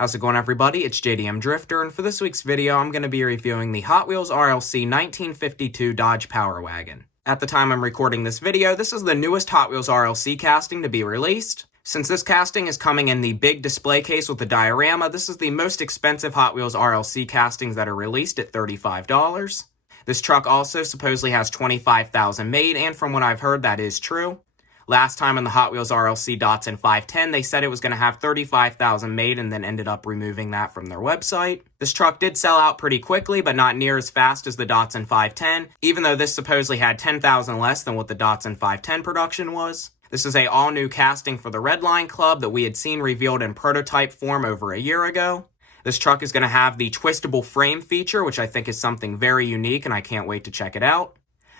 How's it going, everybody? It's JDM Drifter, and for this week's video, I'm going to be reviewing the Hotwheels RLC 1952 Dodge Power Wagon. At the time I'm recording this video, this is the newest Hotwheels RLC casting to be released. Since this casting is coming in the big display case with the diorama, this is the most expensive Hotwheels RLC castings that are released at $35. This truck also supposedly has 25,000 made, and from what I've heard, that is true. Last time in the Hotwheels RLC Datsun 510, they said it was going to have 35,000 made and then ended up removing that from their website. This truck did sell out pretty quickly, but not near as fast as the Datsun 510, even though this supposedly had 10,000 less than what the Datsun 510 production was. This is a all-new casting for the Redline Club that we had seen revealed in prototype form over a year ago. This truck is going to have the twistable frame feature, which I think is something very unique, and I can't wait to check it out.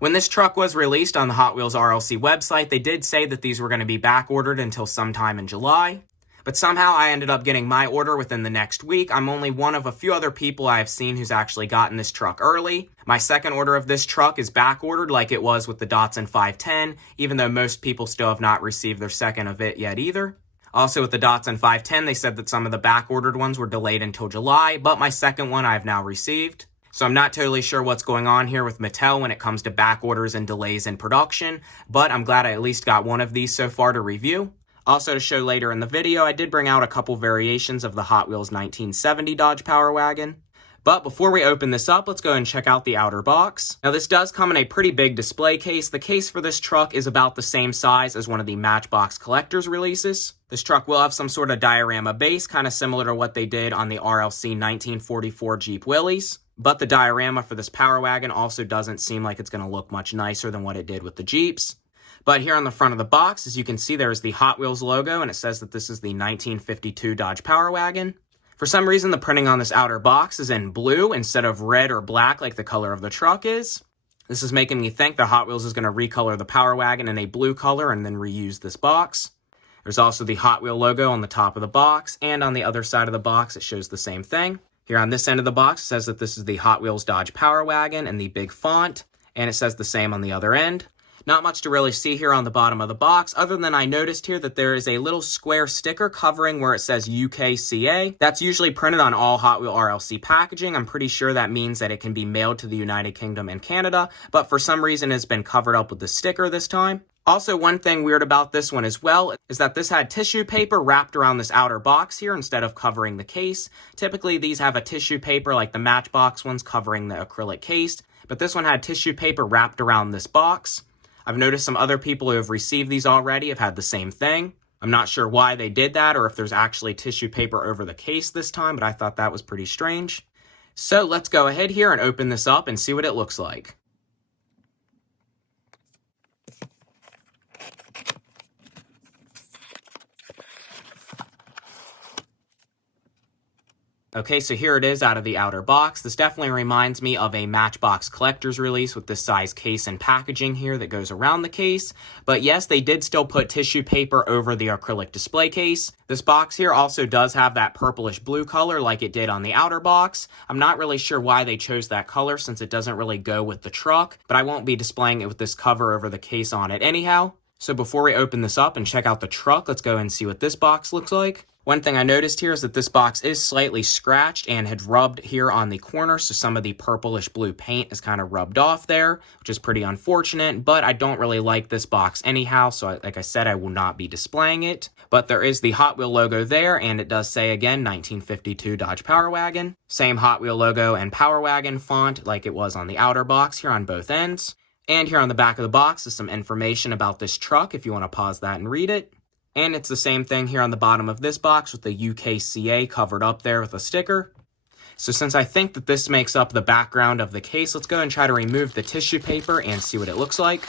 When this truck was released on the Hotwheels RLC website, they did say that these were going to be back-ordered until sometime in July. But somehow I ended up getting my order within the next week. I'm only one of a few other people I have seen who's actually gotten this truck early. My second order of this truck is back-ordered like it was with the Datsun 510, even though most people still have not received their second of it yet either. Also with the Datsun 510, they said that some of the back-ordered ones were delayed until July, but my second one I have now received. So I'm not totally sure what's going on here with Mattel when it comes to back orders and delays in production, but I'm glad I at least got one of these so far to review. Also to show later in the video, I did bring out a couple variations of the Hot Wheels 1970 Dodge Power Wagon. But before we open this up, let's go and check out the outer box. Now this does come in a pretty big display case. The case for this truck is about the same size as one of the Matchbox Collector's releases. This truck will have some sort of diorama base, kind of similar to what they did on the RLC 1944 Jeep Willys. But the diorama for this Power Wagon also doesn't seem like it's going to look much nicer than what it did with the Jeeps. But here on the front of the box, as you can see, there's the Hot Wheels logo, and it says that this is the 1952 Dodge Power Wagon. For some reason, the printing on this outer box is in blue instead of red or black like the color of the truck is. This is making me think that Hot Wheels is going to recolor the Power Wagon in a blue color and then reuse this box. There's also the Hot Wheel logo on the top of the box, and on the other side of the box, it shows the same thing. Here on this end of the box, it says that this is the Hot Wheels Dodge Power Wagon in the big font, and it says the same on the other end. Not much to really see here on the bottom of the box, other than I noticed here that there is a little square sticker covering where it says UKCA. That's usually printed on all Hot Wheel RLC packaging. I'm pretty sure that means that it can be mailed to the United Kingdom and Canada, but for some reason it's been covered up with the sticker this time. Also, one thing weird about this one as well is that this had tissue paper wrapped around this outer box here instead of covering the case. Typically, these have a tissue paper like the Matchbox ones covering the acrylic case, but this one had tissue paper wrapped around this box. I've noticed some other people who have received these already have had the same thing. I'm not sure why they did that or if there's actually tissue paper over the case this time, but I thought that was pretty strange. So let's go ahead here and open this up and see what it looks like. Okay, so here it is out of the outer box. This definitely reminds me of a Matchbox Collector's release with this size case and packaging here that goes around the case. But yes, they did still put tissue paper over the acrylic display case. This box here also does have that purplish blue color like it did on the outer box. I'm not really sure why they chose that color since it doesn't really go with the truck, but I won't be displaying it with this cover over the case on it anyhow. So before we open this up and check out the truck, let's go and see what this box looks like. One thing I noticed here is that this box is slightly scratched and had rubbed here on the corner, so some of the purplish blue paint is kind of rubbed off there, which is pretty unfortunate, but I don't really like this box anyhow, so like I said, I will not be displaying it. But there is the Hot Wheel logo there, and it does say, again, 1952 Dodge Power Wagon. Same Hot Wheel logo and Power Wagon font like it was on the outer box here on both ends. And here on the back of the box is some information about this truck if you want to pause that and read it. And it's the same thing here on the bottom of this box with the UKCA covered up there with a sticker. So since I think that this makes up the background of the case, let's go and try to remove the tissue paper and see what it looks like.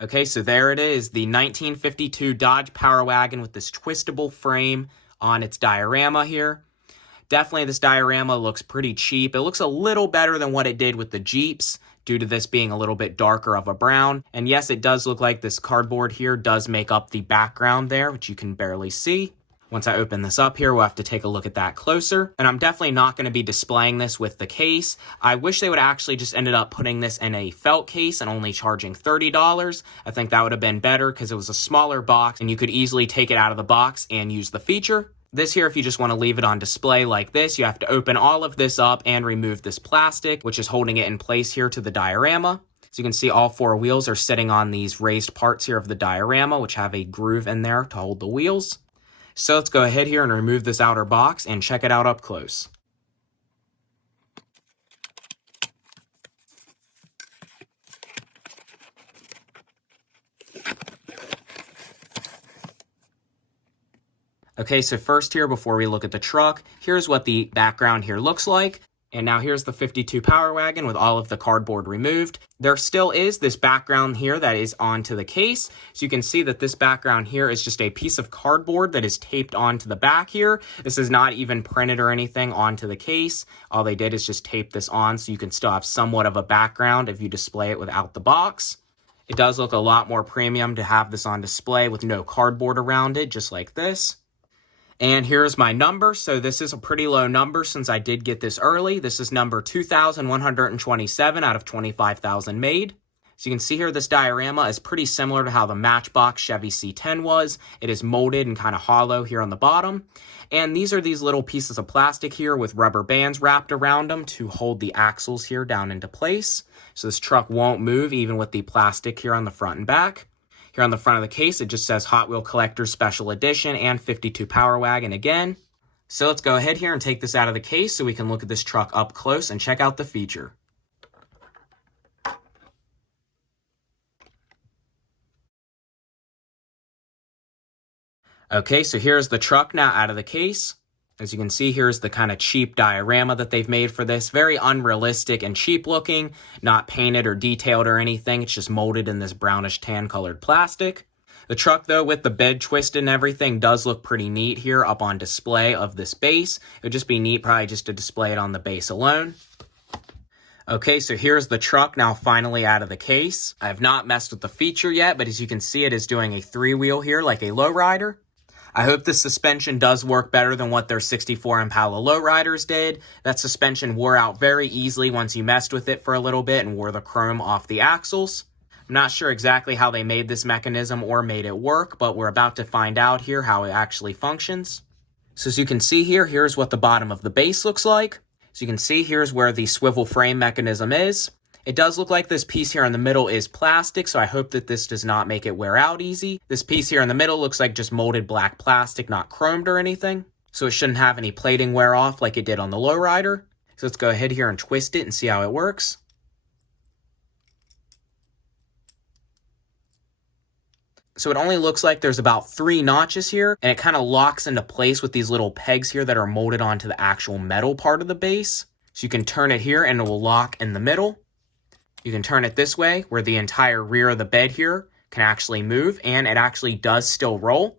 Okay, so there it is, the 1952 Dodge Power Wagon with this twistable frame on its diorama here. Definitely this diorama looks pretty cheap. It looks a little better than what it did with the Jeeps due to this being a little bit darker of a brown. And yes, it does look like this cardboard here does make up the background there, which you can barely see. Once I open this up here, we'll have to take a look at that closer. And I'm definitely not going to be displaying this with the case. I wish they would actually just ended up putting this in a felt case and only charging $30. I think that would have been better because it was a smaller box and you could easily take it out of the box and use the feature. This here, if you just want to leave it on display like this, you have to open all of this up and remove this plastic, which is holding it in place here to the diorama. So you can see all 4 wheels are sitting on these raised parts here of the diorama, which have a groove in there to hold the wheels. So let's go ahead here and remove this outer box and check it out up close. Okay, so first here, before we look at the truck, here's what the background here looks like. And now here's the 52 Power Wagon with all of the cardboard removed. There still is this background here that is onto the case. So you can see that this background here is just a piece of cardboard that is taped onto the back here. This is not even printed or anything onto the case. All they did is just tape this on so you can still have somewhat of a background if you display it without the box. It does look a lot more premium to have this on display with no cardboard around it, just like this. And here's my number. So this is a pretty low number since I did get this early. This is number 2,127 out of 25,000 made. So you can see here this diorama is pretty similar to how the Matchbox Chevy C10 was. It is molded and kind of hollow here on the bottom. And these are these little pieces of plastic here with rubber bands wrapped around them to hold the axles here down into place. So this truck won't move even with the plastic here on the front and back. Here on the front of the case, it just says Hot Wheel Collector's Special Edition and 52 Power Wagon again. So let's go ahead here and take this out of the case so we can look at this truck up close and check out the feature. Okay, so here's the truck now out of the case. As you can see, here's the kind of cheap diorama that they've made for this. Very unrealistic and cheap looking, not painted or detailed or anything. It's just molded in this brownish tan colored plastic. The truck, though, with the bed twisted and everything, does look pretty neat here up on display of this base. It would just be neat probably just to display it on the base alone. Okay, so here's the truck now finally out of the case. I have not messed with the feature yet, but as you can see, it is doing a 3-wheel here like a lowrider. I hope the suspension does work better than what their 64 Impala lowriders did. That suspension wore out very easily once you messed with it for a little bit and wore the chrome off the axles. I'm not sure exactly how they made this mechanism or made it work, but we're about to find out here how it actually functions. So as you can see here, here's what the bottom of the base looks like. So you can see here's where the swivel frame mechanism is. It does look like this piece here in the middle is plastic, so I hope that this does not make it wear out easy. This piece here in the middle looks like just molded black plastic, not chromed or anything. So it shouldn't have any plating wear off like it did on the lowrider. So let's go ahead here and twist it and see how it works. So it only looks like there's about 3 notches here, and it kind of locks into place with these little pegs here that are molded onto the actual metal part of the base. So you can turn it here and it will lock in the middle. You can turn it this way where the entire rear of the bed here can actually move, and it actually does still roll.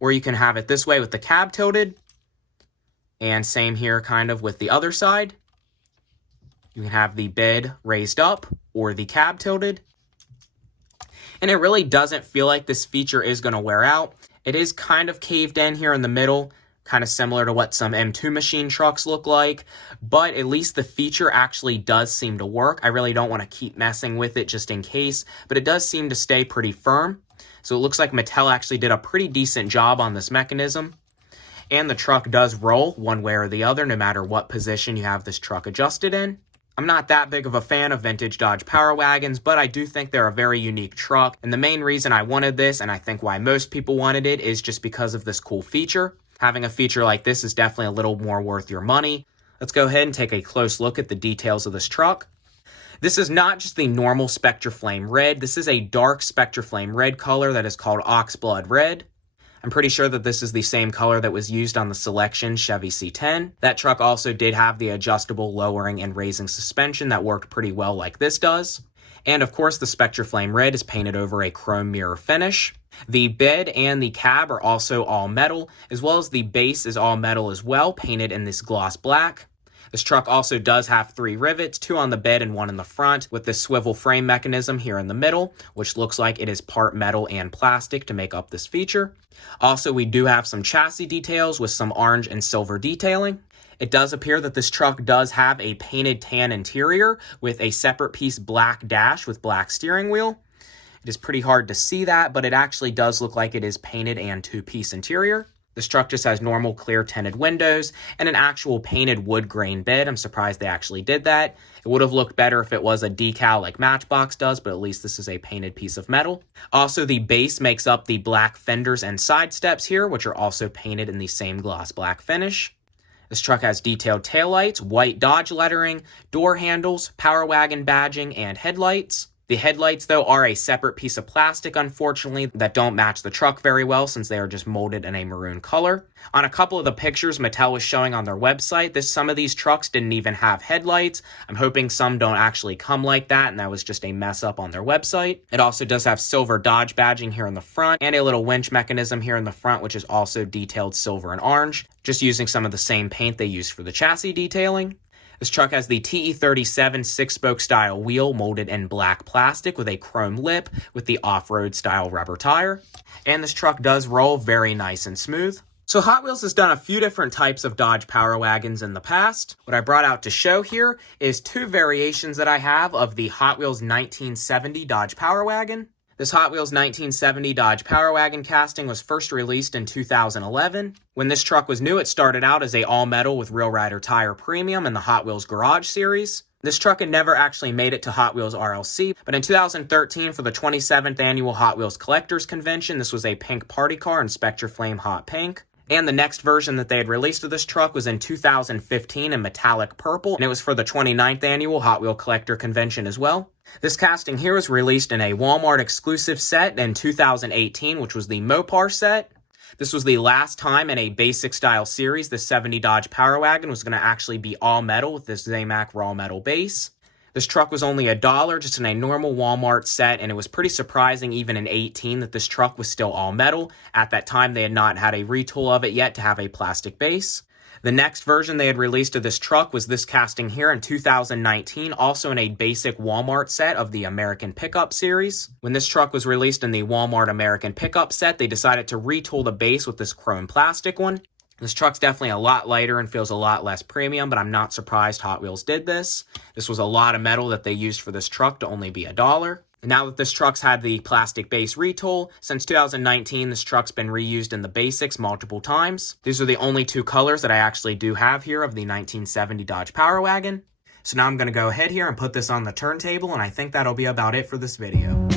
Or you can have it this way with the cab tilted, and same here kind of with the other side. You can have the bed raised up or the cab tilted. And it really doesn't feel like this feature is going to wear out. It is kind of caved in here in the middle, kind of similar to what some M2 machine trucks look like, but at least the feature actually does seem to work. I really don't want to keep messing with it just in case, but it does seem to stay pretty firm. So it looks like Mattel actually did a pretty decent job on this mechanism. And the truck does roll one way or the other, no matter what position you have this truck adjusted in. I'm not that big of a fan of vintage Dodge Power Wagons, but I do think they're a very unique truck. And the main reason I wanted this, and I think why most people wanted it, is just because of this cool feature. Having a feature like this is definitely a little more worth your money. Let's go ahead and take a close look at the details of this truck. This is not just the normal Spectraflame red. This is a dark Spectraflame red color that is called Oxblood Red. I'm pretty sure that this is the same color that was used on the Selection Chevy C10. That truck also did have the adjustable lowering and raising suspension that worked pretty well like this does. And of course, the Spectraflame red is painted over a chrome mirror finish. The bed and the cab are also all metal, as well as the base is all metal as well, painted in this gloss black. This truck also does have 3 rivets, 2 on the bed and 1 in the front, with this swivel frame mechanism here in the middle, which looks like it is part metal and plastic to make up this feature. Also, we do have some chassis details with some orange and silver detailing. It does appear that this truck does have a painted tan interior with a separate piece black dash with black steering wheel. It is pretty hard to see that, but it actually does look like it is painted and 2-piece interior. This truck just has normal clear tinted windows and an actual painted wood grain bed. I'm surprised they actually did that. It would have looked better if it was a decal like Matchbox does, but at least this is a painted piece of metal. Also, the base makes up the black fenders and side steps here, which are also painted in the same gloss black finish. This truck has detailed taillights, white Dodge lettering, door handles, Power Wagon badging, and headlights. The headlights, though, are a separate piece of plastic, unfortunately, that don't match the truck very well since they are just molded in a maroon color. On a couple of the pictures Mattel was showing on their website, some of these trucks didn't even have headlights. I'm hoping some don't actually come like that, and that was just a mess up on their website. It also does have silver Dodge badging here in the front, and a little winch mechanism here in the front, which is also detailed silver and orange, just using some of the same paint they used for the chassis detailing. This truck has the TE37 6-spoke style wheel molded in black plastic with a chrome lip with the off-road style rubber tire. And this truck does roll very nice and smooth. So Hot Wheels has done a few different types of Dodge Power Wagons in the past. What I brought out to show here is 2 variations that I have of the Hot Wheels 1970 Dodge Power Wagon. This Hot Wheels 1970 Dodge Power Wagon casting was first released in 2011. When this truck was new, it started out as a all-metal with Real Rider Tire Premium in the Hot Wheels Garage series. This truck had never actually made it to Hotwheels RLC, but in 2013 for the 27th Annual Hot Wheels Collectors Convention, this was a pink party car in Spectre Flame Hot Pink. And the next version that they had released of this truck was in 2015 in metallic purple, and it was for the 29th Annual Hot Wheel Collector Convention as well. This casting here was released in a Walmart exclusive set in 2018, which was the Mopar set. This was the last time in a basic style series the 70 Dodge Power Wagon was going to actually be all metal with this Zamac raw metal base. This truck was only $1 just in a normal Walmart set, and it was pretty surprising even in 18 that this truck was still all metal. At that time, they had not had a retool of it yet to have a plastic base. The next version they had released of this truck was this casting here in 2019, also in a basic Walmart set of the American Pickup series. When this truck was released in the Walmart American Pickup set, they decided to retool the base with this chrome plastic one. This truck's definitely a lot lighter and feels a lot less premium, but I'm not surprised Hot Wheels did this. This was a lot of metal that they used for this truck to only be $1. Now that this truck's had the plastic base retool, since 2019, this truck's been reused in the basics multiple times. These are the only 2 colors that I actually do have here of the 1970 Dodge Power Wagon. So now I'm going to go ahead here and put this on the turntable, and I think that'll be about it for this video.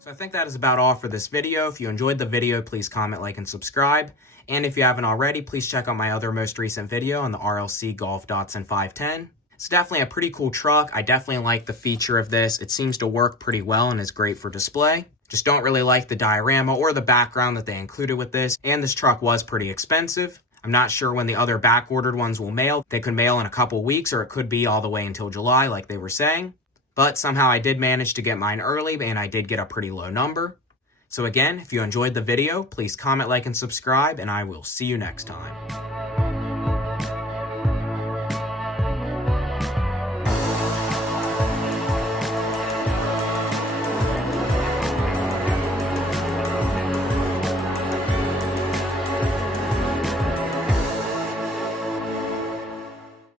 So I think that is about all for this video. If you enjoyed the video, please comment, like, and subscribe. And if you haven't already, please check out my other most recent video on the RLC Golf Datsun 510. It's definitely a pretty cool truck. I definitely like the feature of this. It seems to work pretty well and is great for display. Just don't really like the diorama or the background that they included with this. And this truck was pretty expensive. I'm not sure when the other back-ordered ones will mail. They could mail in a couple weeks, or it could be all the way until July like they were saying. But somehow I did manage to get mine early, and I did get a pretty low number. So again, if you enjoyed the video, please comment, like, and subscribe, and I will see you next time.